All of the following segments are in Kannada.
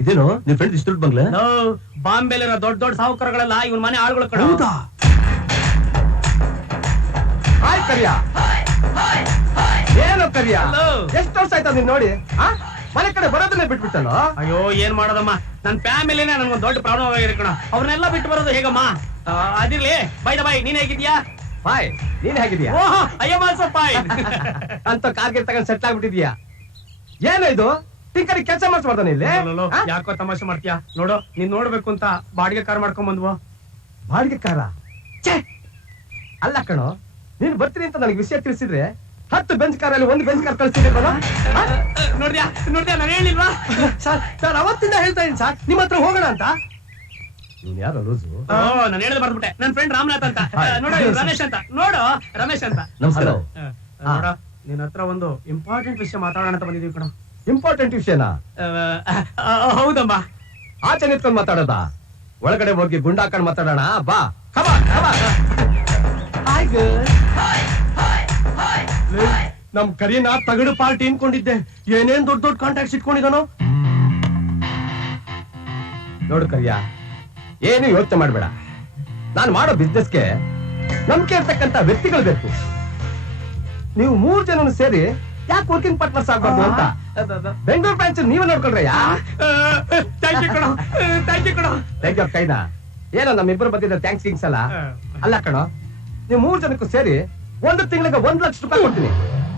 ಇದೇನು ನಿಮ್ ಫ್ರೆಂಡ್ ಇಷ್ಟು ದುಡ್ಡು ಬಂಗ್ಲೆ? ಬಾಂಬೆಲಿರೋ ದೊಡ್ಡ ದೊಡ್ಡ ಸಾಹುಕಾರಗಳೆಲ್ಲ ಇವನ್ ಮನೆ ಆಳುಗಳು ಕಣ. ಹಾಯ್ ಕರಿಯ, ಏನು ಕರಿಯ, ಎಷ್ಟು ವರ್ಷ ಆಯ್ತಾ ನೀನ್ ನೋಡಿ? ಮನೆ ಕಡೆ ಬರೋದನ್ನೇ ಬಿಟ್ಬಿಟ್ಟಲ್ಲ. ಅಯ್ಯೋ ಏನ್ ಮಾಡೋದಮ್ಮ, ನನ್ ಫ್ಯಾಮಿಲಿನೇ ನನ್ಗೊಂದು ದೊಡ್ಡ ಪ್ರಾಬ್ಲಮ್ ಆಗಿದೆ ಕಣ. ಅವ್ರನ್ನೆಲ್ಲ ಬಿಟ್ಟು ಬರೋದು ಹೇಗಮ್ಮ? ಅದಿರ್ಲಿ, ಬೈ ನೀನ್ ಹೇಗಿದ್ಯಾ? ಬಾಯ್, ನೀನ್ ಹೇಗಿದ್ಯಾ? ಅಯ್ಯೋ ಆಲ್ಸೋ ಫೈನ್. ಅಂತ ಕಾರ್ಗೆ ತಗೊಂಡ್ ಸೆಟ್ಲ್ ಆಗ್ಬಿಟ್ಟಿದ್ಯಾ? ಏನು ಇದು ಟಿಂಕರಿ ಕೆಲಸ ಮಾಡ್ಸ್ಬಾರ್ದಾನೆ ಇಲ್ಲಿ? ಯಾಕೋ ತಮಾಷೆ ಮಾಡ್ತೀಯಾ? ನೋಡು, ನೀನ್ ನೋಡ್ಬೇಕು ಅಂತ ಬಾಡಿಗೆ ಕಾರ್ ಮಾಡ್ಕೊಂಡ್ ಬಂದ್ವು. ಬಾಡಿಗೆ ಕಾರ? ಅಲ್ಲ ಕಣೋ, ನೀನ್ ಬರ್ತೀನಿ ಅಂತ ನನಗೆ ವಿಷಯ ತಿಳಿಸಿದ್ರೆ 10 ಬೆಂಚ್ ಕಾರಲ್ಲಿ 1 ಬೆಂಚ್ ಕಾರ್ ಕಳ್ಸಿದ್ದೀರಲ್ಲ. ನೋಡ್ದ್ಯಾ ನಾನು ಹೇಳಿಲ್ವಾ? ಸರ್ ಅವತ್ತಿಂದ ಹೇಳ್ತಾ ಇದೀನಿ ಸರ್, ನಿಮ್ ಹತ್ರ ಹೋಗೋಣ ಅಂತ. ನೀನ್ ಯಾರೋ ಲೂಸು? ನಾನು ಹೇಳದ್ ಬರ್ಬಿಟ್ಟೆ. ನನ್ ಫ್ರೆಂಡ್ ರಾಮನಾಥ್ ಅಂತ. ನೋಡು ರಮೇಶ್ ಅಂತ. ನೋಡು ರಮೇಶ್ ಅಂತ. ನಮಸ್ಕಾರ. ನೋಡ, ನಿನ್ ಹತ್ರ ಒಂದು ಇಂಪಾರ್ಟೆಂಟ್ ವಿಷಯ ಮಾತಾಡೋಣ ಅಂತ ಬಂದಿದೀವಿ ಕಣ. ಇಂಪಾರ್ಟೆಂಟ್ ವಿಷಯನಾ? ಹೌದಮ್ಮ. ಆಚೆ ನಿಂತ್ಕೊಂಡ್ ಮಾತಾಡೋದ? ಒಳಗಡೆ ಹೋಗಿ ಗುಂಡಾಕೊಂಡ್ ಮಾತಾಡೋಣ ಬಾ. ನಮ್ ಕರಿಯನ ತಗಡು ಪಾರ್ಟಿ ಅನ್ಕೊಂಡಿದ್ದೆ, ಏನೇನ್ ದೊಡ್ಡ ದೊಡ್ಡ ಕಾಂಟ್ಯಾಕ್ಟ್ಸ್ ಇಟ್ಕೊಂಡಿದಾನೋ. ನೋಡು ಕರಿಯ, ಏನು ಯೋಚನೆ ಮಾಡ್ಬೇಡ. ನಾನ್ ಮಾಡೋ ಬಿಸ್ನೆಸ್ಗೆ ನಂಬಿಕೆ ಇರ್ತಕ್ಕಂತ ವ್ಯಕ್ತಿಗಳು ಬೇಕು. ನೀವು 3 ಜನನು ಸೇರಿ ಯಾಕೆ ವರ್ಕಿಂಗ್ ಪಾರ್ಟ್ನರ್ಸ್ ಆಗ್ಬಾರ್ದು ಅಂತ ಬೆಂಗಳೂರು ಬ್ರಾಂಚ್ ನೀವೇ ನೋಡ್ಕೊಳ್ರಯ್ಯ. ಥ್ಯಾಂಕ್ ಯು ಕಣೋ. ಥ್ಯಾಂಕ್ ಯು ಕೈನ. ಏನೋ ನಮ್ಮಿಬ್ಬರು ಬಂದಿದ್ದ ಥ್ಯಾಂಕ್ಸ್ ಕಿಂಗ್ಸ್ ಅಲ್ಲ. ಅಲ್ಲ ಕಣೋ, ನೀವು 3 ಜನಕ್ಕೂ ಸೇರಿ 1 ತಿಂಗಳಿಗೆ 1 ಲಕ್ಷ ರೂಪಾಯಿ ಕೊಡ್ತೀನಿ.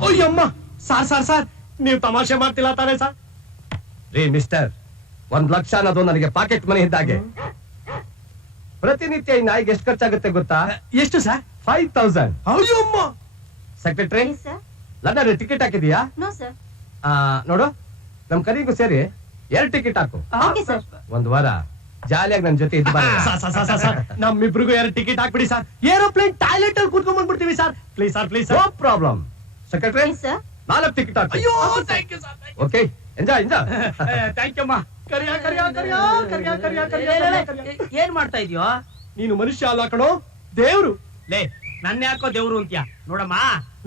ಅಯ್ಯಮ್ಮ, ಸಾರ್ ನೀವು ತಮಾಷೆ ಮಾಡ್ತಿಲ್ಲ ತಾನೇ ಸರ್? ರೀ ಮಿಸ್ಟರ್, 1 ಲಕ್ಷ ಅನ್ನೋದು ನನಗೆ ಪಾಕೆಟ್ ಮನಿ ಇದ್ದಾಗೆ. ಪ್ರತಿನಿತ್ಯ ಈ ನಾಯಿಗೆ ಎಷ್ಟು ಖರ್ಚಾಗುತ್ತೆ ಗೊತ್ತಾ? ಎಷ್ಟು ಸರ್? 5000. ಅಯ್ಯಮ್ಮ. ಸೆಕ್ರೆಟರಿ, ಲಂಡನ್ ಟಿಕೆಟ್ ಹಾಕಿದೀಯಾ? ನೋಡು, ನಮ್ ಕರಿಗೂ ಸೇರಿ 2 ಟಿಕೆಟ್ ಹಾಕು. 1 ವಾರ ಜಾಲಿಯಾಗಿ ನನ್ ಜೊತೆ ಇದ್ದು ನಮ್ಮಿಬ್ರಿಗೂ 2 ಟಿಕೆಟ್ ಹಾಕ್ಬಿಡಿ ಸರ್. ಏರೋಪ್ಲೇನ್ ಟಾಯ್ಲೆಟ್ ಅಲ್ಲಿ ಕೂತ್ಕೊಂಡ್ ಬಂದ್ಬಿಡ್ತೀವಿ sir. Please sir. No problem. Secretary, 4 ticket ಹಾಕು. ಅಯ್ಯೋ thank you sir. Okay, enjoy. Thank you ಅಮ್ಮ. ಏನ್ ಮಾಡ್ತಾ ಇದೀಯೋ? ನೀನು ಮನುಷ್ಯ ಅಲ್ಲ ಕಣೋ, ದೇವ್ರು. ಲೇ, ನನ್ನ ಯಾಕೋ ದೇವ್ರು ಅಂತ್ಯಾ? ನೋಡಮ್ಮ,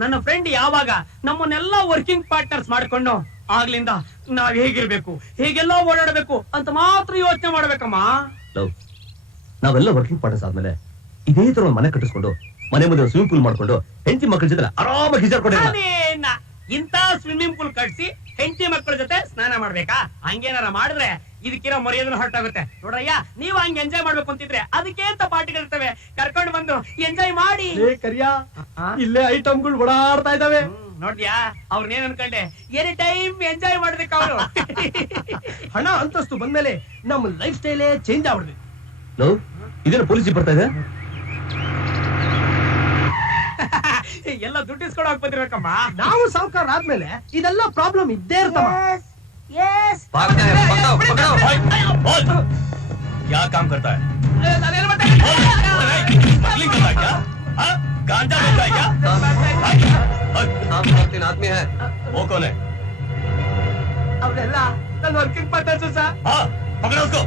ನನ್ನ ಫ್ರೆಂಡ್ ಯಾವಾಗ ನಮ್ಮನ್ನೆಲ್ಲ ವರ್ಕಿಂಗ್ ಪಾರ್ಟ್ನರ್ಸ್ ಮಾಡ್ಕೊಂಡು ಆಗ್ಲಿಂದ ನಾವ್ ಹೇಗಿರ್ಬೇಕು, ಹೇಗೆಲ್ಲ ಓಡಾಡಬೇಕು ಅಂತ ಮಾತ್ರ ಯೋಚನೆ ಮಾಡ್ಬೇಕಮ್ಮ. ನಾವೆಲ್ಲ ವರ್ಕಿಂಗ್ ಪಾರ್ಟ್ನರ್ಸ್ ಆದ್ಮೇಲೆ ಇದೇ ತರ ಒಂದು ಮನೆ ಕಟ್ಟಿಸ್ಕೊಂಡು ಮನೆ ಮುಂದೆ ಸ್ವಿಮ್ಮಿಂಗ್ ಪೂಲ್ ಮಾಡ್ಕೊಂಡು ಹೆಂಡತಿ ಮಕ್ಕಳ ಜೊತೆ ಆರಾಮಾಗಿ ಈಜಾಡ್ಕೊಂಡು ಇಂತ ಸ್ವಿಮ್ಮಿಂಗ್ ಪೂಲ್ ಕಟ್ಸಿ ಹೆಂಡತಿ ಮಕ್ಕಳ ಜೊತೆ ಸ್ನಾನ ಮಾಡ್ಬೇಕಾ? ಹಂಗೇನಾರ ಮಾಡಿದ್ರೆ ಇದಕ್ಕಿರೋ ಮರ್ಯಾದನ ಹೊರಟಾಗುತ್ತೆ. ನೋಡ್ರಯ್ಯ, ನೀವು ಹಂಗೆ ಎಂಜಾಯ್ ಮಾಡ್ಬೇಕು ಅಂತಿದ್ರೆ ಅದಕ್ಕೆ ಅಂತ ಪಾರ್ಟಿಗಳಿರ್ತವೆ, ಕರ್ಕೊಂಡು ಬಂದು ಎಂಜಾಯ್ ಮಾಡಿ. ಕರಿಯಾ, ಇಲ್ಲೇ ಐಟಮ್ಗಳು ಓಡಾಡ್ತಾ ಇದಾವೆ. ನೋಡ್ದ್ಯಾ, ಅವ್ರನ್ನೇನ್ ಅನ್ಕೊಂಡೆ? ಎನಿ ಟೈಮ್ ಎಂಜಾಯ್ ಮಾಡ್ಬೇಕು ಅವ್ರು. ಹಣ ಅಂತಸ್ತು ಬಂದ್ಮೇಲೆ ನಮ್ಮ ಲೈಫ್ ಸ್ಟೈಲೇ ಚೇಂಜ್ ಆಗ್ಬಿಡ್ಬೇಕು. ಇದೇನು ಪೊಲೀಸ್ ಬರ್ತಾ ಇದೆ? ಎಲ್ಲ ದುಡ್ಡು ಇಸ್ಕೊಂಡು ಬಂದಿರ್ಬೇಕಮ್ಮ. ನಾವು ಸಾವುಕಾರ ಆದ್ಮೇಲೆ ಇದೆಲ್ಲ ಪ್ರಾಬ್ಲಮ್ ಇದ್ದೇ ಇರ್ತವ. क्या काम करता है? गांजा बेचता है क्या? हम 3 आदमी है. वो कौन है? ಅವರೆಲ್ಲ ನನ್ನ ವರ್ಕಿಂಗ್ ಪಾರ್ಟ್ನರ್ಸ್ ಸರ್. हाँ, पकड़ो उसको.